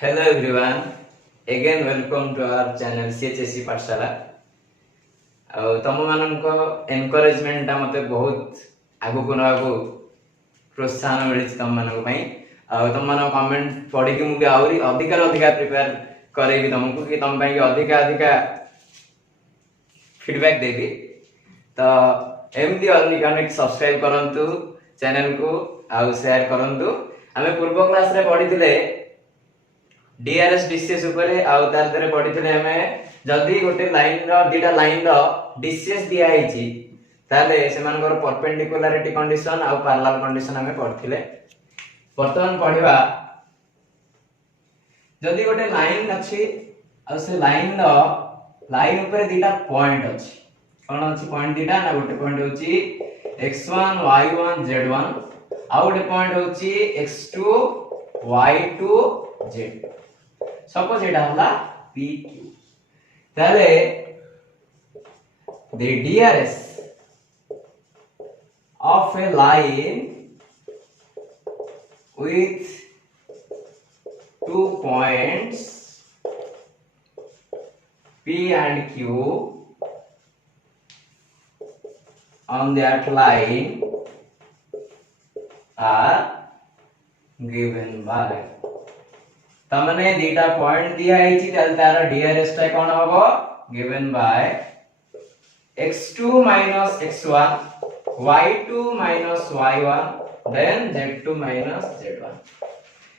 Hello everyone, again welcome to our channel CHSC पाठशाला। तुम मानक एनकरेजमेंट मते बहुत आगु को नगु प्रोत्साहन मिली तुम मानक तुम मान कमेंट पढ़ी कि मुझे आहरी अधिक प्रिपेयर करेबी तुमको कि तुम अधिक फीडबैक देवी। तो एमती अनेक सब्सक्राइब करंतु चैनल को आउ शेयर करंतु। आमे पूर्व क्लास रे पढ़ी थिले डीआरएस डीसीएस ऊपर आउ तार दरे पढ़ी थिले हमें जल्दी गोटे लाइन रो दीटा लाइन रो डीसीएस दिया आइची ताले सेमानकर परपेंडिकुलरिटी कंडीशन आउ पैरेलल कंडीशन हमें पढ़थिले। वर्तमान पढ़िबा जल्दी गोटे लाइन अछि आउ से लाइन ऊपर दीटा पॉइंट अछि। कोन अछि पॉइंट दीटा ना गोटे पॉइंट होची x1 y1 z1 आउ गोटे पॉइंट होची x2 y2 z। सपोज एटा हला pq ताले the DRS of a line with two points p and q on that line are given by तमने दीटा पॉइंट दिया आइची ताल तार डीआरएस टा कोन होबो given by x2 x1 y2 y1 then z2 z1।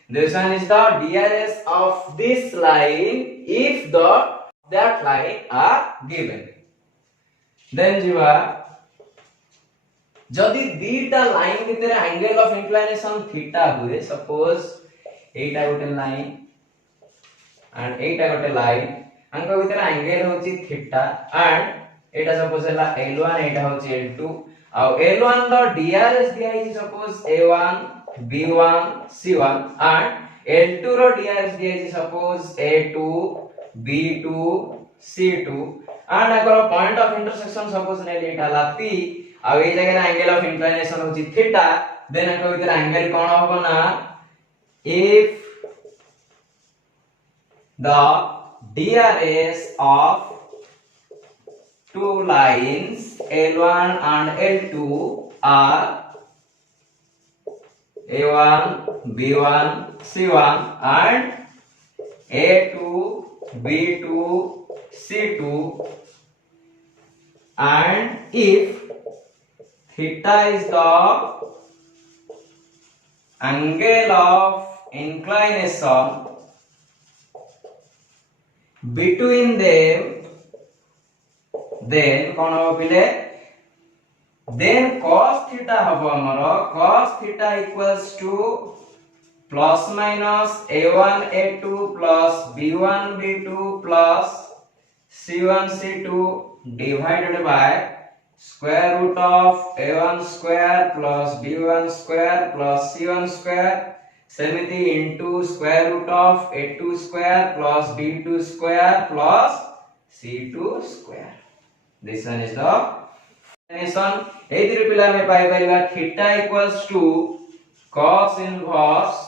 This one is the DRS of this line if that line are given। then जीवा जदि दीटा line भितर angle of inclination theta हुए सपोज एटा गोटे लाइन एंड एटा गोटे line अंक भितर angle होची थीटा एंड एटा सपोज हला L1 एटा होची L2 आ L1 रो डीआरएस दिया है suppose A1 B1 C1 and L2 row DRS दिया है suppose A2 B2 C2 and अगर पॉइंट ऑफ इंटरसेक्शन सपोज ने एटा ला P आ ए जगह एंगल ऑफ इंक्लिनेशन होची थीटा देन अंक भितर एंगल कोन होबो ना if the DRS of two lines L1 and L2 are A1 B1 C1 and A2 B2 C2 and if theta is the angle of inclination between them then कोन हो पिले then cos theta हबो हमरो cos theta equals to plus minus a1 a2 plus b1 b2 plus c1 c2 divided by square root of a1 square plus b1 square plus c1 square सेमिति into square root of a2 square plus b2 square plus c2 square। This one is the definition। एदिर पिला में पाई परिबा theta equals to cos inverse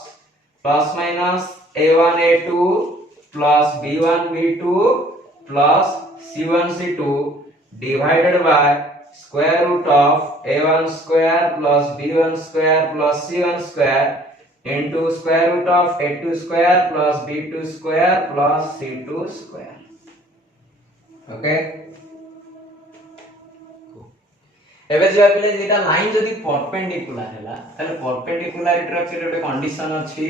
plus minus a1 a2 plus b1 b2 plus c1 c2 divided by square root of a1 square plus b1 square plus c1 square into square root of a2 square plus b2 square plus c2 square। okay एबे जे आपले जेटा line जदी perpendicular हैला ताले perpendicularity रो गोटे condition अछि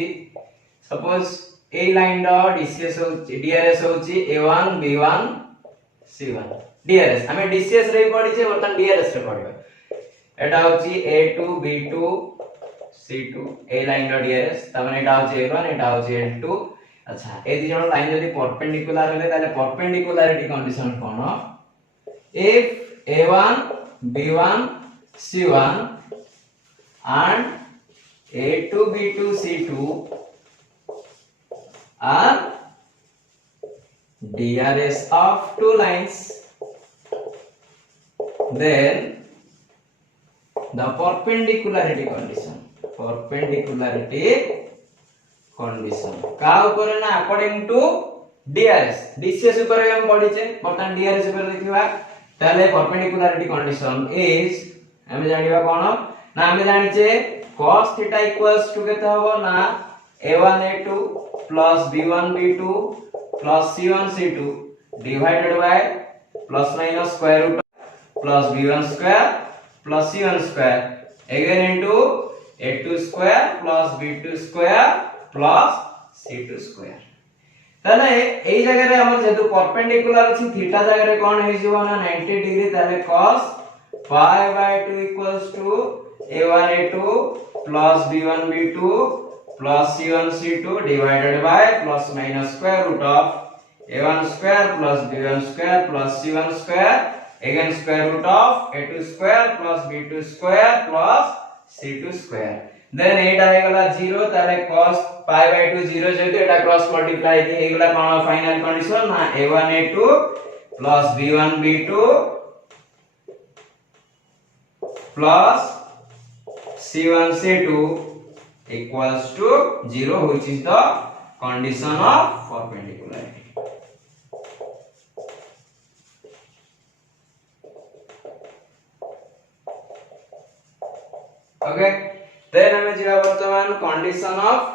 suppose ए line रो DCS होची DRS होची a1 b1 c1 DRS हमें डीसीएस रे पढी छे बर्तन डीआरएस रे पढिबा एटा होची a2 b2 c2 ए लाइन रो डीआरएस तमने एटा होची a1 एटा होची l2। अच्छा ए दी जण लाइन जदी परपेंडिकुलर हले ताले perpendicularity condition cone if a1 b1 c1 and a2 b2 c2 are DRS of two lines then the perpendicularity condition condition का ऊपर ना अकॉर्डिंग टू डीआरएस डीसीएस ऊपर हम पढिचे बर्तन डीआरएस ऊपर देखिबा ताले परपेंडिकुलरिटी कंडीशन इज हम जानिबा कोन ना हम जानिचे cos थीटा इक्वल्स टू केते हबो ना a1 a2 plus b1 b2 plus c1 c2 divided by plus minus square root plus b1 square plus c1 square again into a2 square plus b2 square plus c2 square ताले एई जगह रे हमर जेतु perpendicular अछि theta जगह रे कोन हे जिवो ना 90 degree ताले cos pi by 2 equals to a1 a2 plus b1 b2 plus c1 c2 divided by plus minus square root of a1 square plus b1 square plus c1 square again square root of a2 square plus b2 square plus c2 square then 8 आएगा 0 ताले cos pi by 2 0 जेतु Etah cross multiply के हेगला कोन final condition ना a1 a2 plus b1 b2 plus c1 c2 equals to 0 which is the condition of perpendicularity. Okay, then हमें जिबा वर्तमान condition of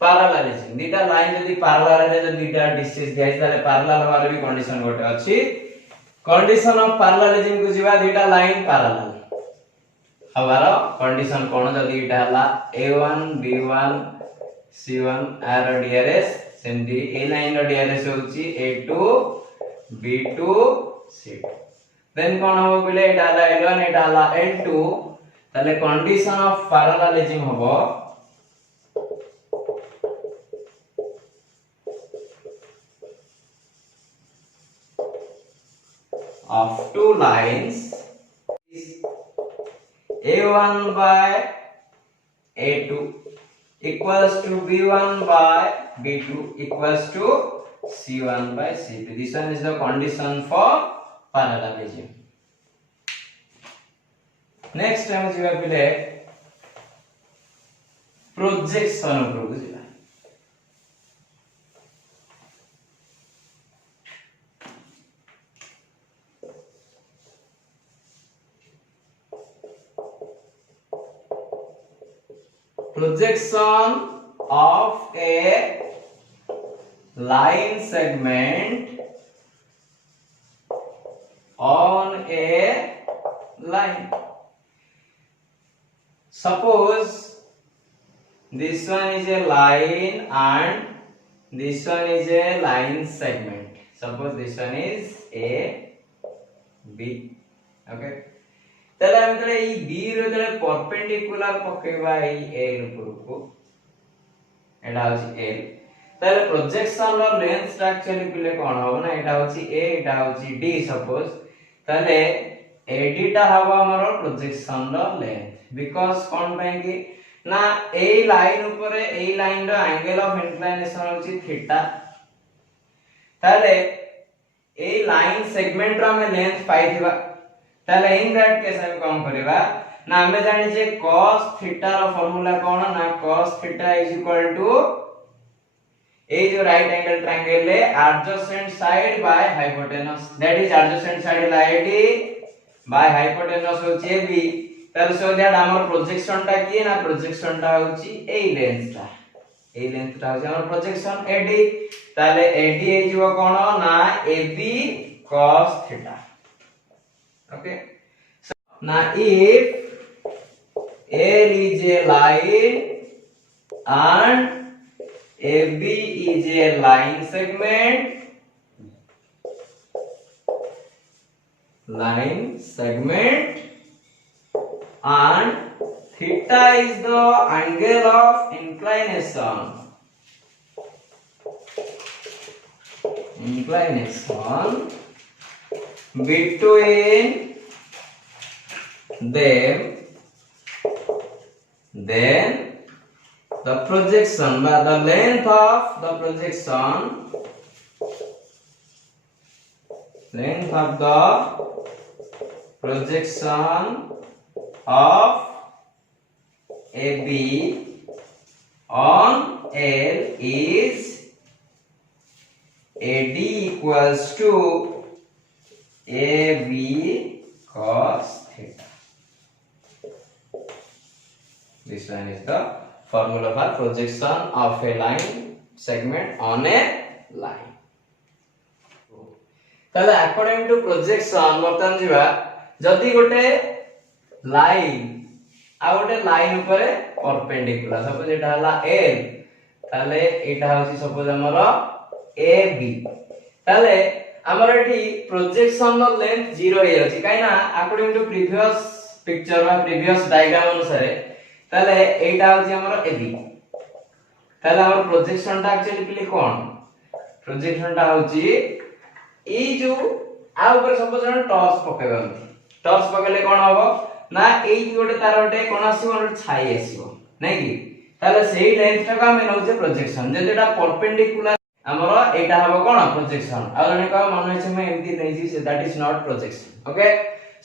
parallelism दीटा line यदि parallel है जो दीटा distance दिया है ताले पैरेलल हमारे भी कंडीशन गोटे अछि कंडीशन ऑफ पैरेललिज्म को जिबा दीटा लाइन पैरेलल हमारा कंडीशन कोन जदी इटा हला a1 b1 c1 are DRs सेमदी ए लाइन रो डीआरएस होची a2 b2 c2 देन कोन हो बोले इटा हला l1 इटा हला l2 ताले कंडीशन ऑफ पैरेललिज्म हबो of two lines is a1 by a2 equals to b1 by b2 equals to c1 by c2. This one is the condition for parallelism. Next time we will be projection of projection of a line segment on a line. Suppose this one is a line and this one is a line segment. Suppose this one is a B. Okay. तले हम तले ई B रो तले perpendicular पकेबा ई L ऊपर एटा होची L तले projection रो length actually पिले कोन हो ना एटा होची A एटा होची D सपोज तले AD टा हवा हमरो प्रोजेक्शन रो लेंथ बिकॉज़ कोन पे कि ना ए लाइन ऊपर ए लाइन रो एंगल ऑफ इंक्लिनेशन होची थीटा तले ए लाइन सेगमेंट रो हम लेंथ पाइथिबा ताले इन दैट केस हम कम करबा ना हमें जानि जे cos थीटा रो फार्मूला कोन ना cos theta is equal to ए जो राइट एंगल ट्रायंगल है adjacent side by hypotenuse that is adjacent side AD by hypotenuse होची AB ताले सो दैट हमर प्रोजेक्शन टा की ना प्रोजेक्शन टा होची ए लेंथ टा होची हमर प्रोजेक्शन AD ताले AD ए जो कोन ना AB cos theta. Okay, so now if L is a line and AB is a line segment and theta is the angle of inclination between them, then the projection by the length of the projection of AB on L is AD equals to AB cos theta. This one is the formula for projection of a line segment on a line. ताले according to projection बर्तन जीवा जदि गोटे line आ गोटे line ऊपर perpendicular suppose एटा हला L ताले एटा होची सपोज हमर AB ताले हमर एठी प्रोजेक्शन नो लेंथ 0 हे अछि काइना अकॉर्डिंग टू प्रीवियस पिक्चर वा प्रीवियस डायग्राम अनुसार ताले एटा होची हमर AB ताले हमर प्रोजेक्शन ता एक्चुअली प्ले कोन प्रोजेक्शन ता होची ए जो आ ऊपर सपोज हम टॉर्च पकेबंती टॉर्च पकेले कोन हबो ना ए गोटे तार गोटे कोन आसीबो गोटे छाई आसीबो नै कि ताले सेही लेंथ टा का हम नउचे प्रोजेक्शन जे जेटा परपेंडिकुलर हमरो एटा हबो कोन प्रोजेक्शन आ जने का मन छै मैं एमती नै छी that is not projection okay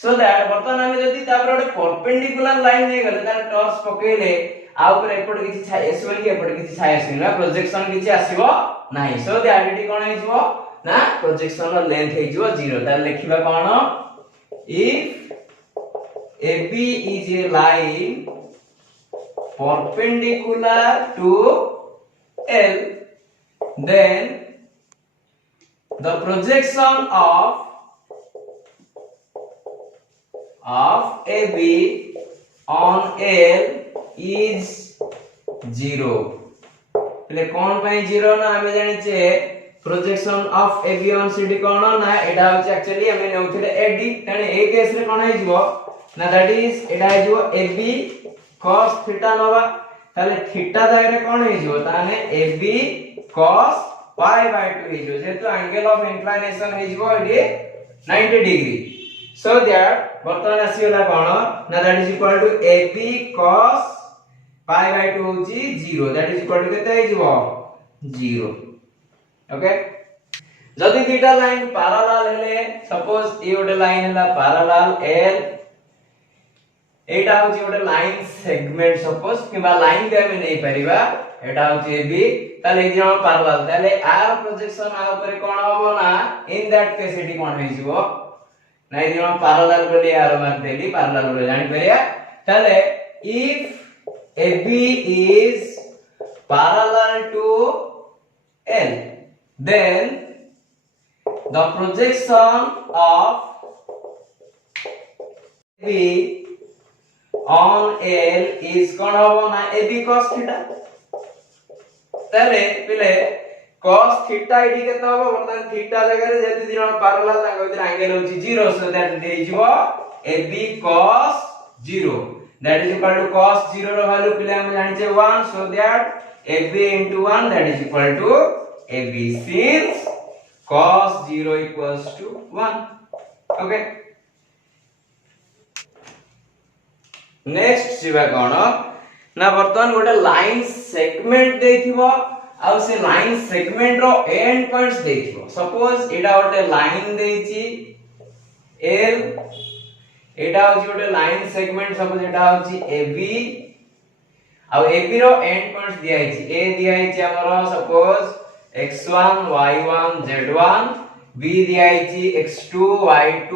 so that बर्तन हम जदी तापर गोटे परपेंडिकुलर लाइन नै गले तार टॉर्च पकेले आ ऊपर एपट किछि छाई आसीबो कि एपट किछि छाई आसीबो ना प्रोजेक्शन किछि आसीबो नाही सो दैट इट कोन हिजबो ना प्रोजेक्शन रो लेंथ हे जो 0 तार लिखिबा कोन if AB is a line perpendicular to L then the projection of AB on L is 0 એટલે કોણ ପାଇଁ 0 ના અમે જાણી છે projection of AB on CD कोन ना एटा होची एक्चुअली हमें नउथिले AD तने ए केस रे कोन हिजबो ना that is Etah हिजबो AB cos theta नवा ताले थीटा दायरे कोन हिजबो ताने AB cos पाई बाय 2 हिजबो जेतु एंगल ऑफ इंक्लिनेशन हिजबो एडी 90 डिग्री सो दैट वर्तमान आसीला कोन ना that is equal to AB cos pi by 2 होची 0 दैट इज इक्वल टू केते हिजबो 0 ओके जदी दीटा लाइन पैरेलल हेले सपोज ए गोटे लाइन हला पैरेलल L एटा होची गोटे लाइन सेगमेंट सपोज किबा लाइन दे हम नै परिबा एटा होची AB ताले ए जण पैरेलल ताले आर प्रोजेक्शन आ ऊपर कोन होबो ना इन दैट केस एटी कोन हेजिबो नै जण पैरेलल बोली आर मार देली पैरेलल बोली जानि परिया ताले if AB is parallel to L then the projection of AB on L is कोन होबो ना AB cos थीटा तले पिले cos थीटा इडी केते होबो बर्तन थीटा जगह रे जेति दिनो पैरेलल तांको इधर एंगल होची 0 so that दे जिवो AB cos 0 that is equal to cos 0 रो वैल्यू पिले हम जानि छे 1 so that AB into 1 that is equal to AB since cos 0 equals to 1 okay next जीवा कोन ना वर्तमान गोटे लाइन सेगमेंट देथिबो आ से लाइन सेगमेंट रो एंड पॉइंट्स देथिबो सपोज एटा गोटे लाइन देछि L एटा होछि गोटे लाइन सेगमेंट सपोज एटा होछि AB आ AB रो एंड पॉइंट्स दिया छि A दिया छि हमरो suppose x1 y1 z1 b दिया छि x2 y2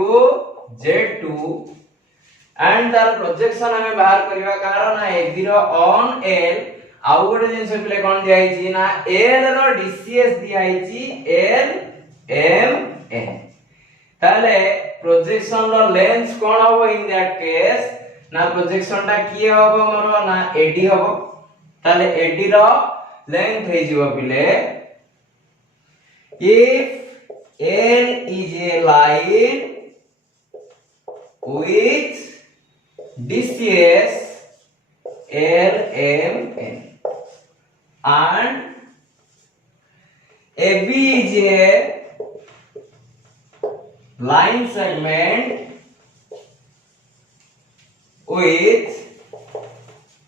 z2 एंड तार प्रोजेक्शन हमें बाहर करबा कारण AB रो ऑन L आउ गोटे जिंस प्ले कोन दिया छि ना L रो DCS दिया छि L M N ताले प्रोजेक्शन रो लेंथ कोन होबो इन दैट केस ना प्रोजेक्शन ता की होबो हमरो ना AD होबो ताले AD रो लेंथ हे जिवो पिले if L is a line with DCS L M N and AB is a line segment with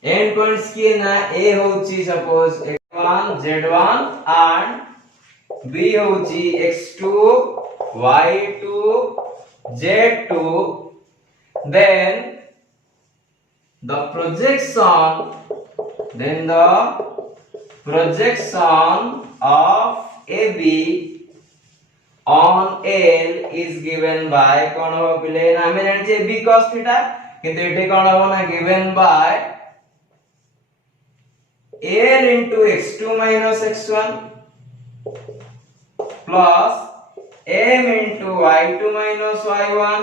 end points की ना A होची suppose x1 z1 and B होची x2 y2 z2 then the projection projection of AB on L is given by कौन हो पिले ना हमें जानिए B cos थीटा किंतु एटे कौन हो ना given by L into x2 minus x1 plus m into y2 minus y1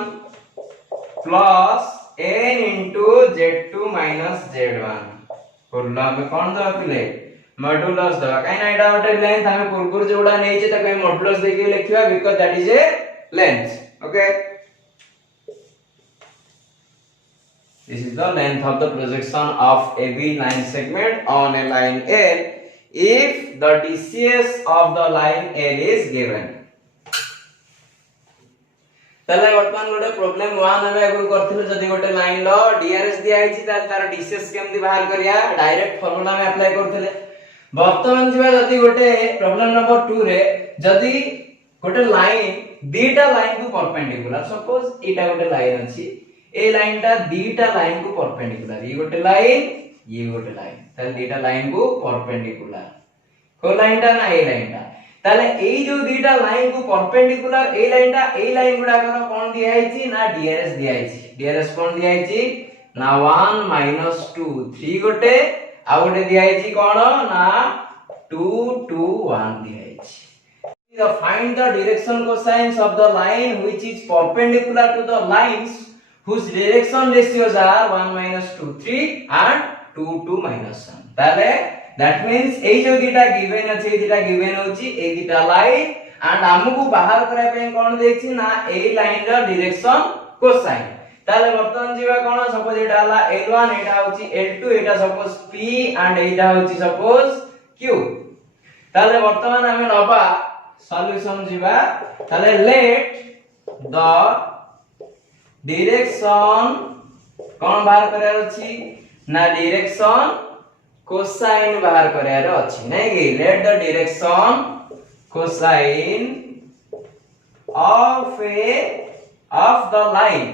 plus n into z2 minus z1 कोल्ला में कौन दवा पिले मॉड्यूलस दवा काई ना एटा गोटे लेंथ हमें पूर्वपुर जोड़ा नै छै त मॉड्यूलस दे के लिखिबा because that is a length okay this is the length of the projection of AB line segment on a line L if the DCS of the line L is given तले वर्तमान गोटे problem 1 हमें एगो करथिलो जदी गोटे line लो DRS दिया आइछि तार तार डीसीएस केमदी बाहर करिया डायरेक्ट फार्मूला में अप्लाई करथिले वर्तमान जिबा जदी गोटे प्रॉब्लम नंबर 2 रे जदी गोटे लाइन दीटा लाइन को परपेंडिकुलर सपोज एटा गोटे लाइन अछि ए लाइन टा दीटा लाइन को परपेंडिकुलर ये गोटे लाइन ताले दीटा लाइन को परपेंडिकुलर को लाइन टा ना ए लाइन टा ताले एई जो दीटा लाइन को परपेंडिकुलर ए लाइन गुडा कोन दिया आइछि ना डीआरएस दिया आइछि डीआरएस कोन दिया आइछि ना 1 2 3 गोटे आ गोटे दिया आइछि कोन ना 2 2 1 दिया आइछि find the direction cosines of the line which is perpendicular to the lines whose direction ratios are 1 2 3 and 2 2 1 ताले that means ए जो दीटा गिवन अछि ए दीटा गिवन होछि ए दीटा लाइन एंड हमकु बाहर करे पे कोन देखछि ना ए लाइन रो डायरेक्शन कोसाइन ताले वर्तमान जीवा कोन सपोज एटा हला L1 एटा होछि L2 Etah suppose P and एटा होछि सपोज Q ताले वर्तमान हमें नबा सॉल्यूशन जीवा ताले लेट द डायरेक्शन कोन बाहर करे अछि ना डायरेक्शन cosine बाहर करार अछि नै कि let the direction cosine of the line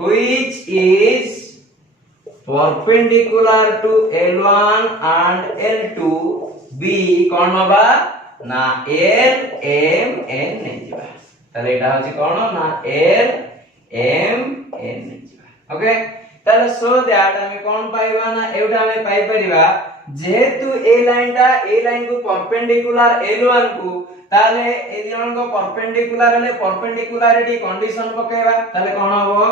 which is perpendicular to L1 and L2 B कोन होबा ना L M N नै जिबा ताले एटा होछि कोन ना L M N नै जिबा ओके ताले सो दैट हमें कोन पाइबा ना एउटा हमें पाइ परिबा जेहेतु ए लाइन को परपेंडिकुलर L1 को ताले ए जन को परपेंडिकुलर हले परपेंडिकुलरिटी कंडीशन पकेबा ताले कोन होबो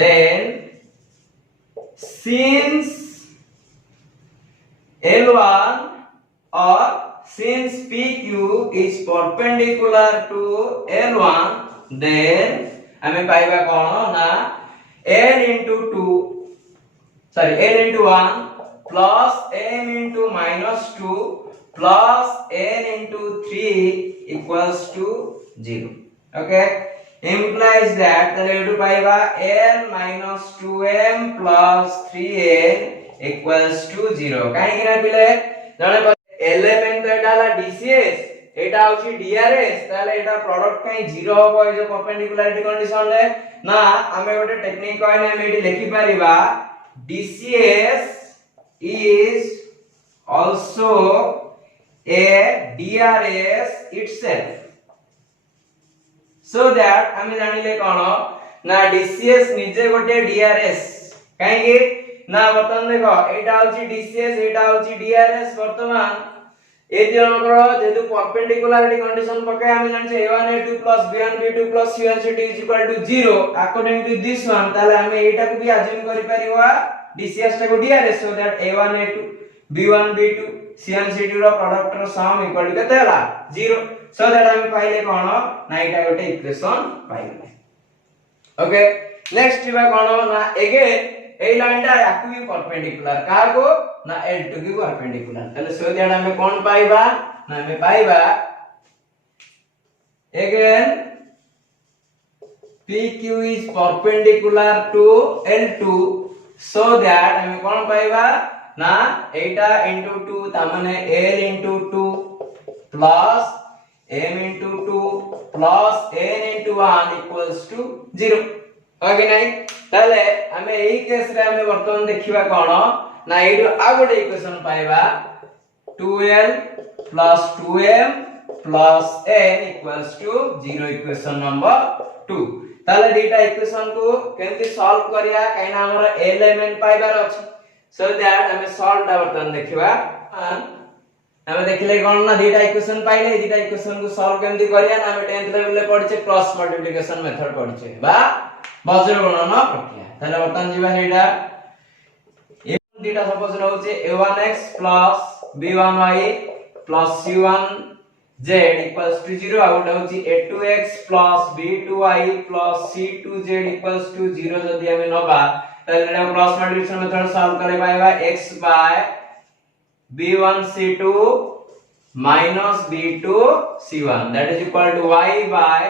then since L1 or since PQ is perpendicular to L1 then हमें पाइबा कोन ना L into 1 plus m into minus 2 plus n into 3 equals to 0 okay implies that the to paiba n minus 2m plus 3n equals to 0 काहे कि ना पिले जने element तो एटा ला DCS एटा होची डीआरएस ताले एटा प्रोडक्ट काई 0 होबो ए जो परपेंडिकुलरिटी कंडीशन रे ना हमें गोटे टेक्निक कहने हम एटी लिखि परिबा DCS is also a DRS itself so that हमें जानिले कोन ना DCS निजे गोटे DRS काहे ना बतन देखो एटा होची DCS एटा होची DRS वर्तमान ए दिनकर जेतु परपेंडिकुलरिटी कंडीशन पके हम जानि A1 A2 B1 B2 C1 C2 0 according to this one ताले हमें एटा को भी अज्यूम करि परिबा DCS टा को DRS so that A1 A2 B1 B2 C1 C2 रो प्रोडक्ट रो सम इक्वल टू केते हला 0 so that हम पाइले कोन ना एटा गोटे इक्वेशन पाइले ओके नेक्स्ट बा कोन ना अगेन ए लाइन टा याकु भी परपेंडिकुलर का को ना L2 की परपेंडिकुलर तले सो दैट हमें कोन पाइबा ना हमें पाइबा again PQ is perpendicular to L2 so that हमें कौन पाइबा ना एटा into 2 तामने L into 2 plus M into 2 plus N into 1 equals to 0 okay नहीं ताले हमें एही केस रे हमें वर्तमान देखिबा कोन ना एडु आ गोटे इक्वेशन पाइबा 2l plus 2m plus n equals to 0 equation number 2 ताले दीटा इक्वेशन को केमती सॉल्व करिया काइना हमर एलिमेंट पाइबार अछि सो दैट हमें सॉल्व दा बर्तन देखिबा हमें देखिले कोन ना दीटा इक्वेशन पाइले दीटा इक्वेशन को सॉल्व केमती करिया ना हमें 10th लेवल ले पढिचे क्रॉस मल्टीप्लिकेशन मेथड पढिचे बा बज्र गणना प्रक्रिया ताले बर्तन जीवा हेडा दीटा सपोज रहउचे a1x plus b1y plus c1z equals to 0 आउट होची a2x plus b2y plus c2z equals to 0 जदी हमें नबा तले क्रॉस मल्टीप्लिकेशन मेथड सॉल्व करे पाएगा x by b1 c2 minus b2 c1 that is equal to y by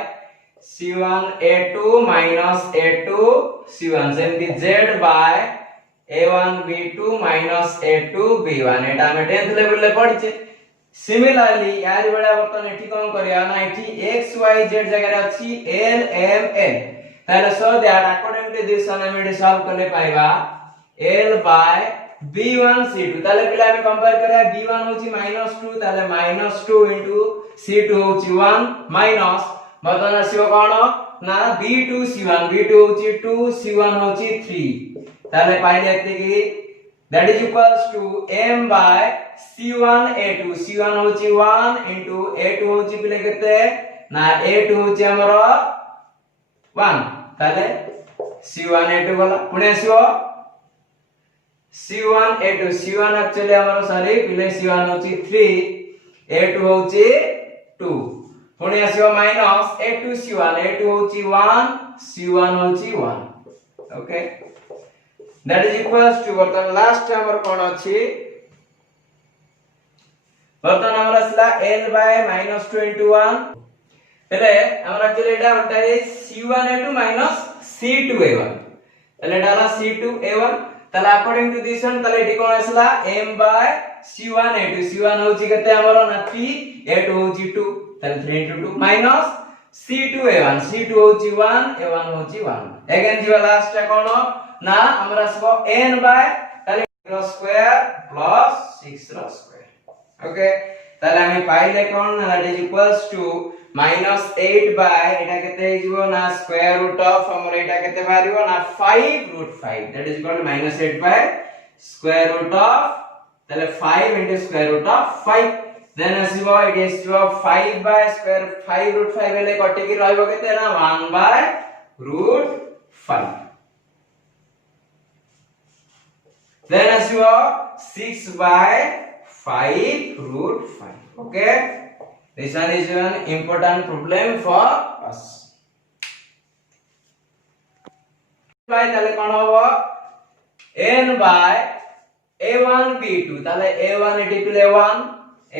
c1 a2 minus a2 c1 सेमती z by a1 b2 minus a2 b1 एटा हम 10th level ले पढिचे similarly यार बडा बर्तन एठी कोन करिया ना एठी x y z जगह अछि l m n ताले so that according to this हम एटी सॉल्व करले पाइबा l by b1 c2 ताले पिला में कंपेयर करिया b1 होची -2 ताले -2 into c2 होची 1 माइनस बर्तन आसीबो कोन ना b2 c1 b2 होची 2 c1 होची 3 ताले पाइले एते की that is equals to m by c1 a2 c1 होची 1 into a2 होची पिले केते ना a2 होची हमर 1 ताले c1 a2 गला पुणे आसीबो c1 a2 c1 एक्चुअली हमर सॉरी पिले c1 होची 3 a2 होची 2 Pune आसीबो minus a2 c1 a2 होची 1 c1 होची 1 okay that is equals to बर्तन लास्ट हमर कोन अछि बर्तन हमर असला l by -2 into 1 पहले हमरा के एटा होता है c1 a2 minus c2 a1 पहले डाला c2 a1 तला अकॉर्डिंग टू दिस वन तले एटी कोन असला m by c1 a2 c1 होची केते हमर ना 3 a2 होची 2 तले 3 into 2 minus c2 a1 c2 होची 1 a1 होची 1 अगेन जीवा लास्ट कोन ना हमरा सब n by ताले r square plus 6 r square okay ताले हमें पाइले कोन ना that is equals to -8 by एटा केते हिजबो ना स्क्वायर रूट ऑफ हमर एटा केते बारिबो ना 5 root 5 that is equal to -8 by square root of ताले 5 into square root of 5 then आसीबो it is two 5 by square 5 root 5 ले कटे की रहइबो केते ना 1 by root 5 then as you are 6 by 5 root 5 okay this one is an important problem for us by tale kon hobo n by a1 b2 tale a1 eti pile 1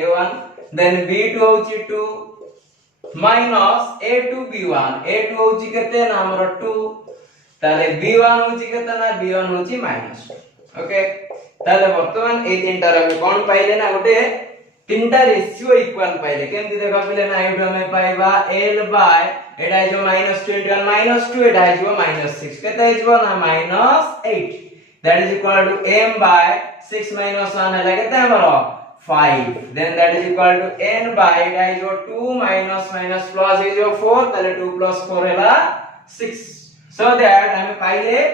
a1 then b2 hochi 2 minus a2 b1 a2 hochi kete na amara 2 tale b1 hochi kete na b1 hochi -2 okay ताले वर्तमान ए तीनटा रे हम कोन पाइले ना गोटे तीनटा ratio equal पाइले केमति देखा पले ना एठो हम पाइबा l by एटा जो -21 -2 एटा जो -6 केते जो ना -8 that is equal to m by 6 - 1 है केते हमरो 5 then that is equal to n by एटा जो 2 - प्लस इज जो 4 ताले 2 + 4 हैला 6 सो दैट हम पाइले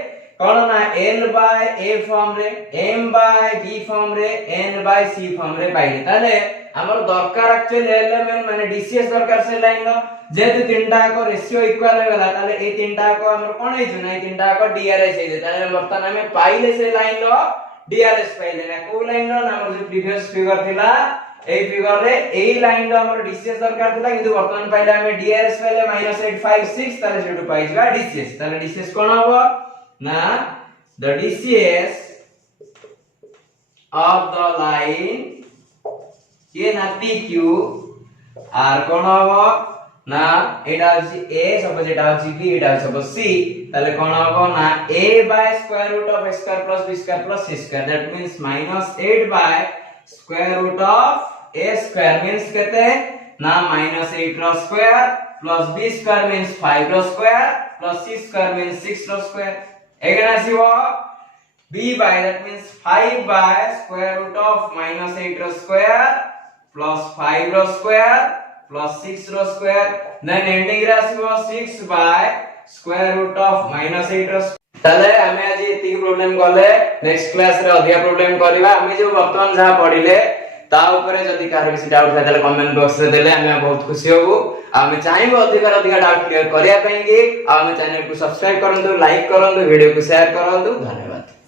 कोन ना l by a फॉर्म रे m by b फॉर्म रे n by c फॉर्म रे पाइले ताले हमर दरकार एक्चुअली एलिमेंट माने डीसीएस दरकार से लाइन लो जेतु तीनटा को रेशियो इक्वल हो गला ताले ए तीनटा को हमर कोन हे छु ना तीनटा को डीआरएस हे दे ताले बर्तन हमें पाइले से लाइन लो डीआरएस पाइले ना को लाइन लो हमर जो प्रीवियस फिगर थिला ए फिगर रे ए लाइन लो हमर डीसीएस दरकार थिला किंतु बर्तन पाइले हमें डीआरएस पाइले -856 ताले जेटु पाइजबा डीसीएस ताले डीसीएस कोन हबो ना the DCS of the line ये ना PQ R कोन हबो ना एटा अछि A सपोज एटा अछि B एटा सपोज C ताले कोन हबो ना A by square root of x square plus b square plus c square that means -8 by square root of a square means केते ना -8 र square plus b square means 5 र square plus c square means 6 र square again आसीबो b by that means 5 by square root of minus 8 रो square plus 5 रो square plus 6 रो square then ending रे आसीबो 6 by square root of minus 8 रो ताले हमें आज एती प्रॉब्लम गले नेक्स्ट क्लास रे अधिक प्रॉब्लम करबा हमें जो वर्तमान जहा पढिले ता ऊपर जदी कार किसी डाउट था ताले कमेंट बॉक्स रे देले हमें बहुत खुशी होबो हमें चाहिबो अधिक डाउट क्लियर करिया पई कि हमें चैनल को सब्सक्राइब करंतु लाइक करंतु वीडियो को शेयर करंतु धन्यवाद।